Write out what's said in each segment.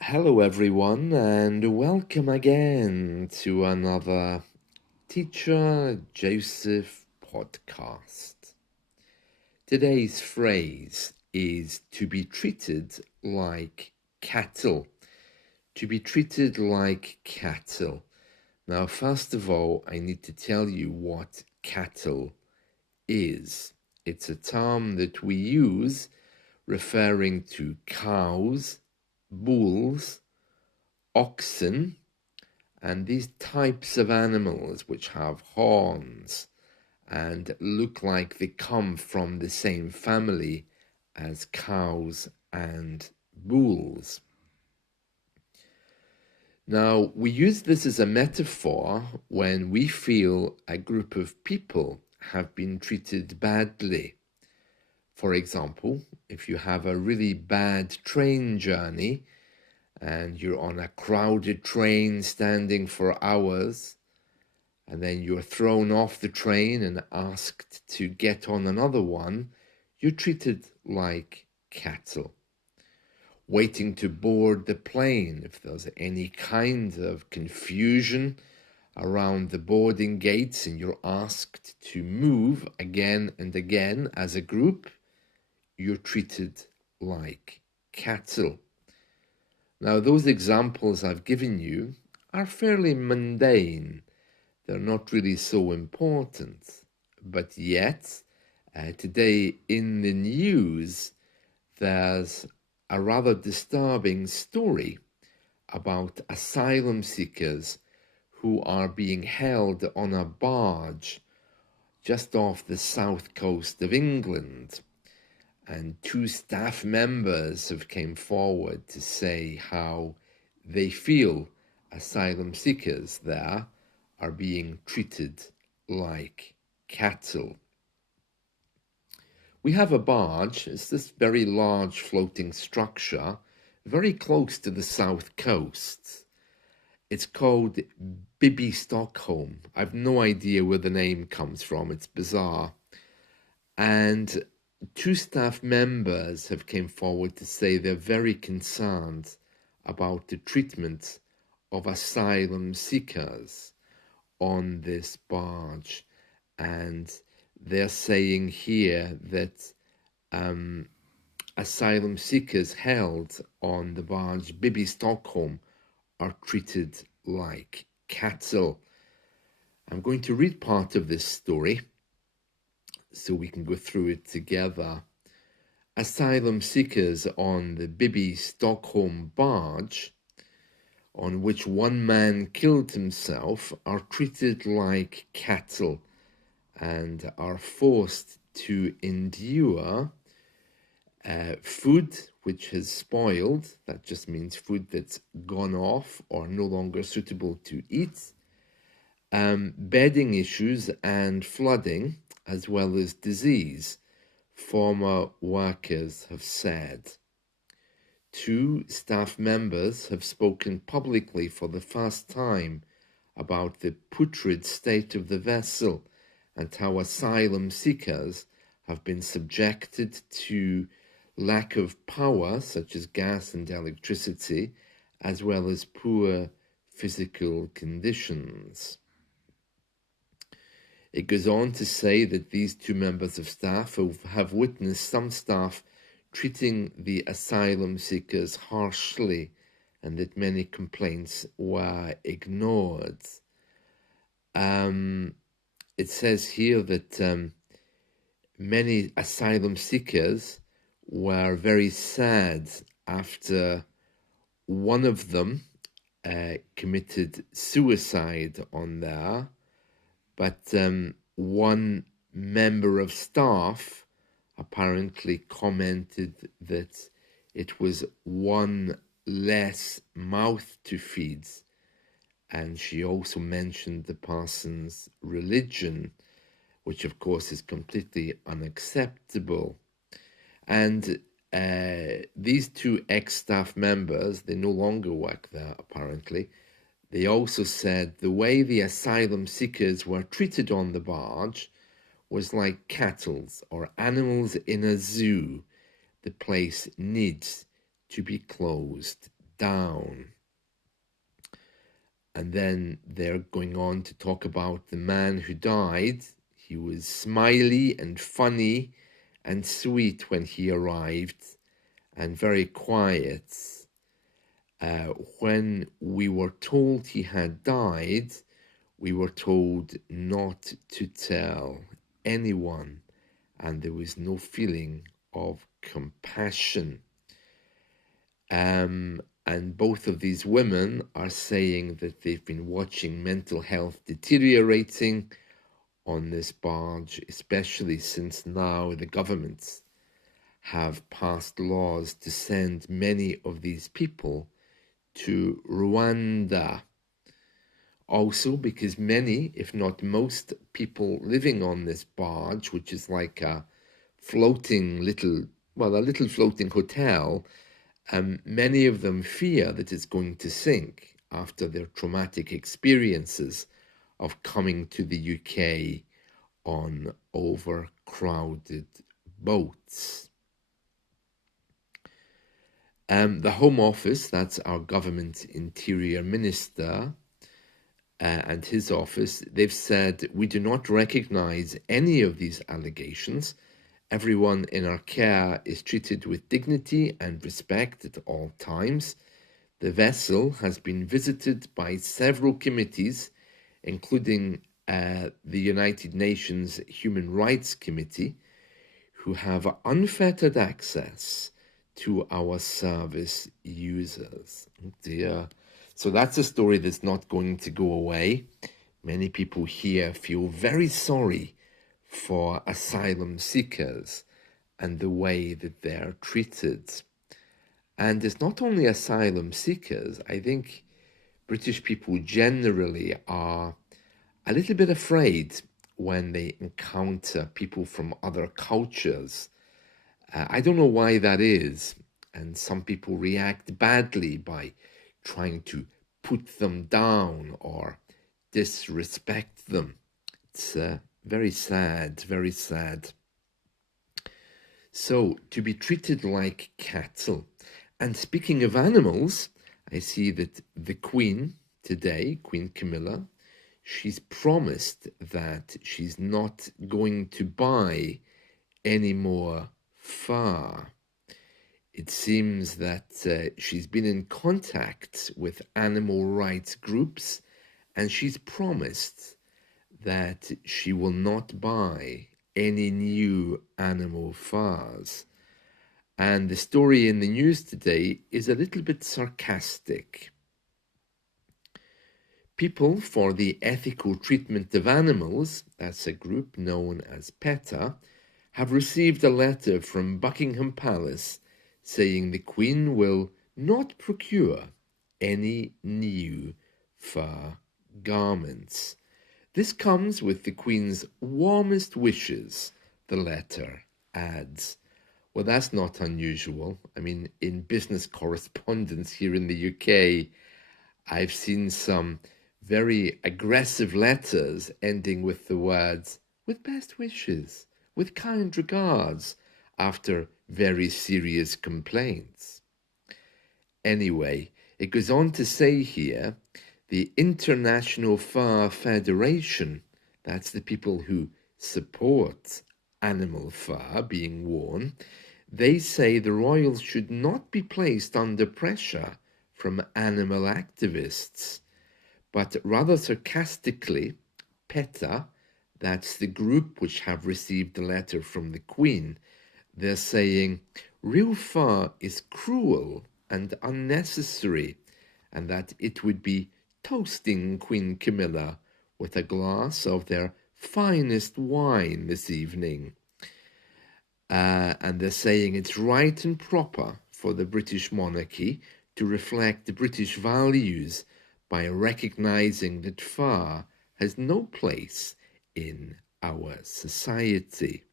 Hello, everyone, and welcome again to another Teacher Joseph podcast. Today's phrase is to be treated like cattle. To be treated like cattle. Now, first of all, I need to tell you what cattle is. It's a term that we use referring to cows, bulls, oxen, and these types of animals which have horns and look like they come from the same family as cows and bulls. Now, we use this as a metaphor when we feel a group of people have been treated badly. For example, if you have a really bad train journey and you're on a crowded train standing for hours, and then you're thrown off the train and asked to get on another one, you're treated like cattle. Waiting to board the plane, if there's any kind of confusion around the boarding gates and you're asked to move again and again as a group, you're treated like cattle. Now, those examples I've given you are fairly mundane. They're not really so important. But yet, today in the news, there's a rather disturbing story about asylum seekers who are being held on a barge just off the south coast of England. And two staff members have came forward to say how they feel asylum seekers there are being treated like cattle. We have a barge. It's this very large floating structure very close to the south coast. It's called Bibby Stockholm. I've no idea where the name comes from. It's bizarre. And two staff members have came forward to say they're very concerned about the treatment of asylum seekers on this barge. And they're saying here that asylum seekers held on the barge Bibby Stockholm are treated like cattle. I'm going to read part of this story so we can go through it together. Asylum seekers on the Bibby Stockholm barge, on which one man killed himself, are treated like cattle and are forced to endure food which has spoiled. That just means food that's gone off or no longer suitable to eat, bedding issues and flooding, as well as disease, former workers have said. Two staff members have spoken publicly for the first time about the putrid state of the vessel and how asylum seekers have been subjected to lack of power, such as gas and electricity, as well as poor physical conditions. It goes on to say that these two members of staff have witnessed some staff treating the asylum seekers harshly and that many complaints were ignored. It says here that many asylum seekers were very sad after one of them committed suicide on there. But one member of staff apparently commented that it was one less mouth to feed. And she also mentioned the person's religion, which of course is completely unacceptable. And these two ex-staff members, they no longer work there apparently. They also said the way the asylum seekers were treated on the barge was like cattle or animals in a zoo. The place needs to be closed down. And then they're going on to talk about the man who died. He was smiley and funny and sweet when he arrived, and very quiet. When we were told he had died, we were told not to tell anyone, and there was no feeling of compassion. And both of these women are saying that they've been watching mental health deteriorating on this barge, especially since now the governments have passed laws to send many of these people to Rwanda. Also because many, if not most, people living on this barge, which is like a floating little, well, a little floating hotel, many of them fear that it's going to sink after their traumatic experiences of coming to the UK on overcrowded boats. The Home Office, that's our government interior minister, and his office, they've said, we do not recognize any of these allegations. Everyone in our care is treated with dignity and respect at all times. The vessel has been visited by several committees, including the United Nations Human Rights Committee, who have unfettered access to our service users. Oh dear. So that's a story that's not going to go away. Many people here feel very sorry for asylum seekers and the way that they're treated. And it's not only asylum seekers. I think British people generally are a little bit afraid when they encounter people from other cultures. I don't know why that is. And some people react badly by trying to put them down or disrespect them. It's very sad, very sad. So, to be treated like cattle. And speaking of animals, I see that the Queen today, Queen Camilla, she's promised that she's not going to buy any more fur. It seems that she's been in contact with animal rights groups, and she's promised that she will not buy any new animal furs. And the story in the news today is a little bit sarcastic. People for the Ethical Treatment of Animals, that's a group known as PETA, have received a letter from Buckingham Palace saying the Queen will not procure any new fur garments. This comes with the Queen's warmest wishes, the letter adds. Well, that's not unusual. I mean, in business correspondence here in the UK, I've seen some very aggressive letters ending with the words, with best wishes, with kind regards, after very serious complaints. Anyway, it goes on to say here, the International Fur Federation, that's the people who support animal fur being worn, they say the royals should not be placed under pressure from animal activists, but rather sarcastically, PETA, that's the group which have received the letter from the Queen, they're saying real fur is cruel and unnecessary, and that it would be toasting Queen Camilla with a glass of their finest wine this evening. And they're saying it's right and proper for the British monarchy to reflect the British values by recognising that fur has no place in our society.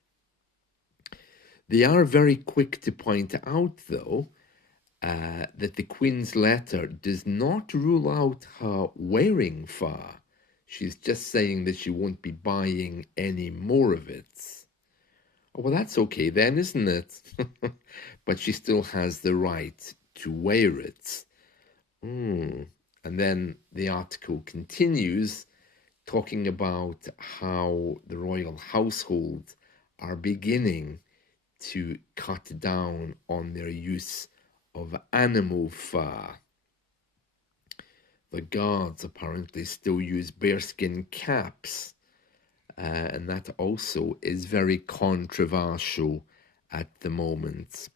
They are very quick to point out, though, that the Queen's letter does not rule out her wearing fur. She's just saying that she won't be buying any more of it. Oh, well, that's okay then, isn't it? But she still has the right to wear it. And then the article continues talking about how the royal household are beginning to cut down on their use of animal fur. The guards apparently still use bearskin caps, and that also is very controversial at the moment.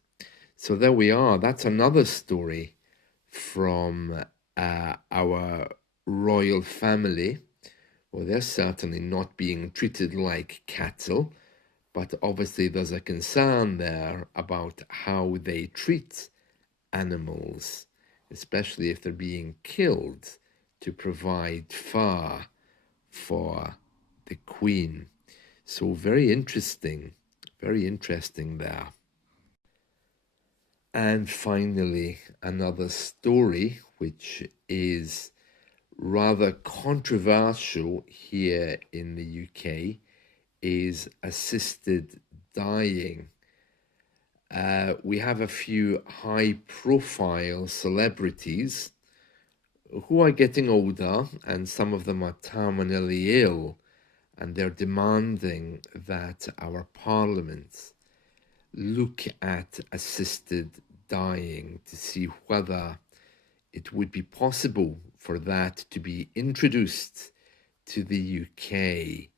So there we are. That's another story from our royal family. Well, they're certainly not being treated like cattle, but obviously there's a concern there about how they treat animals, especially if they're being killed to provide fur for the queen. So very interesting there. And finally, another story which is rather controversial here in the UK is assisted dying. We have a few high-profile celebrities who are getting older, and some of them are terminally ill, and they're demanding that our parliament look at assisted dying to see whether it would be possible for that to be introduced to the UK.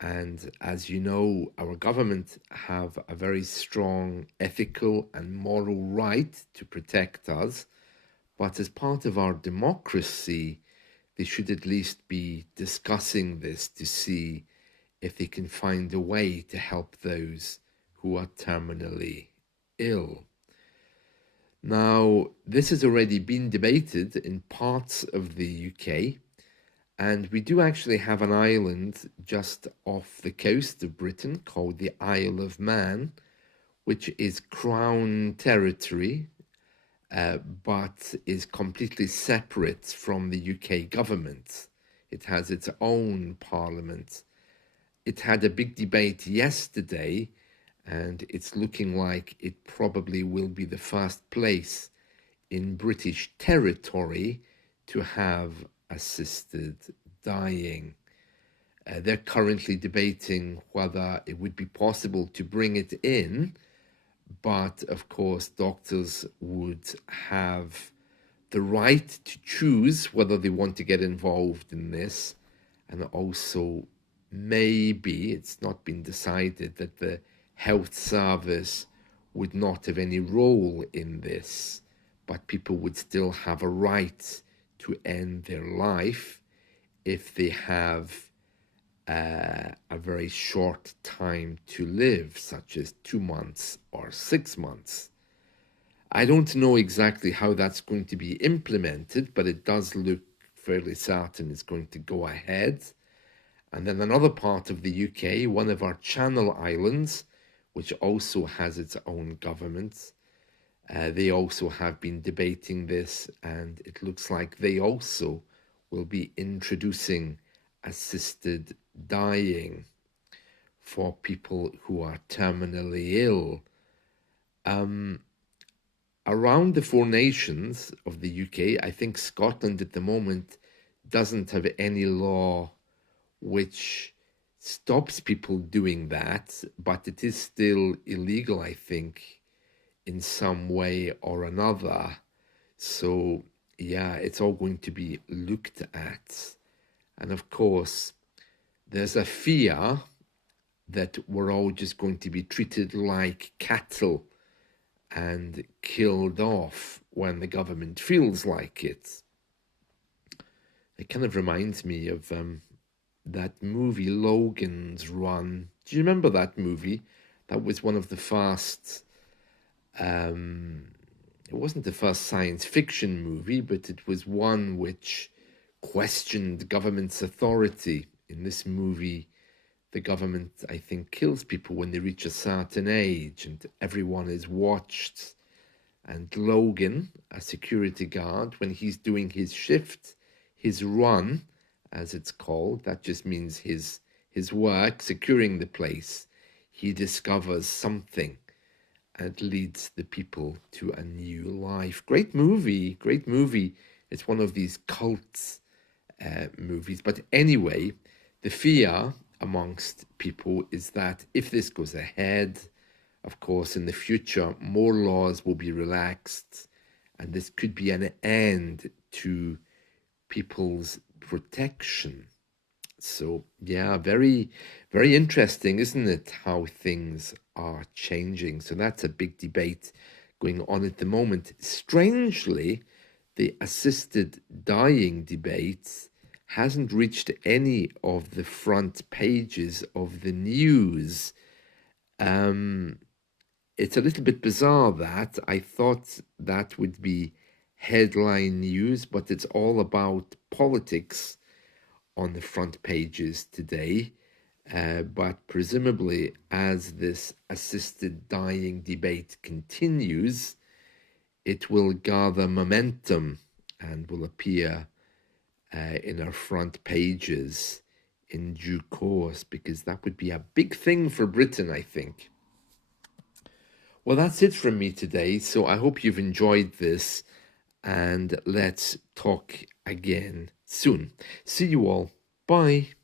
And as you know, our government have a very strong ethical and moral right to protect us. But as part of our democracy, they should at least be discussing this to see if they can find a way to help those who are terminally ill. Now, this has already been debated in parts of the UK, and we do actually have an island just off the coast of Britain called the Isle of Man, which is Crown territory, but is completely separate from the UK government. It has its own parliament. It had a big debate yesterday, and it's looking like it probably will be the first place in British territory to have assisted dying. They're currently debating whether it would be possible to bring it in, but of course doctors would have the right to choose whether they want to get involved in this, and also maybe, it's not been decided, that the health service would not have any role in this, but people would still have a right to end their life if they have a very short time to live, such as 2 months or 6 months. I don't know exactly how that's going to be implemented, but it does look fairly certain it's going to go ahead. And then another part of the UK, one of our Channel Islands, which also has its own government, they also have been debating this, and it looks like they also will be introducing assisted dying for people who are terminally ill. Around the 4 nations of the UK, I think Scotland at the moment doesn't have any law which stops people doing that, but it is still illegal, I think, in some way or another. So yeah, it's all going to be looked at. And of course, there's a fear that we're all just going to be treated like cattle and killed off when the government feels like it. It kind of reminds me of that movie Logan's Run. Do you remember that movie? That was one of the first, it wasn't the first science fiction movie, but it was one which questioned government's authority. In this movie, the government, I think, kills people when they reach a certain age, and everyone is watched. And Logan, a security guard, when he's doing his shift, his run, as it's called, that just means his work, securing the place, he discovers something. and leads the people to a new life. Great movie, great movie. It's one of these cults movies. But anyway, the fear amongst people is that if this goes ahead, of course, in the future, more laws will be relaxed, and this could be an end to people's protection. So, yeah, very, very interesting, isn't it, how things are changing? So that's a big debate going on at the moment. Strangely, the assisted dying debate hasn't reached any of the front pages of the news. It's a little bit bizarre that I thought that would be headline news, but it's all about politics on the front pages today. But presumably, as this assisted dying debate continues, it will gather momentum and will appear in our front pages in due course, because that would be a big thing for Britain, I think. Well, that's it from me today. So I hope you've enjoyed this, and let's talk again soon. See you all. Bye.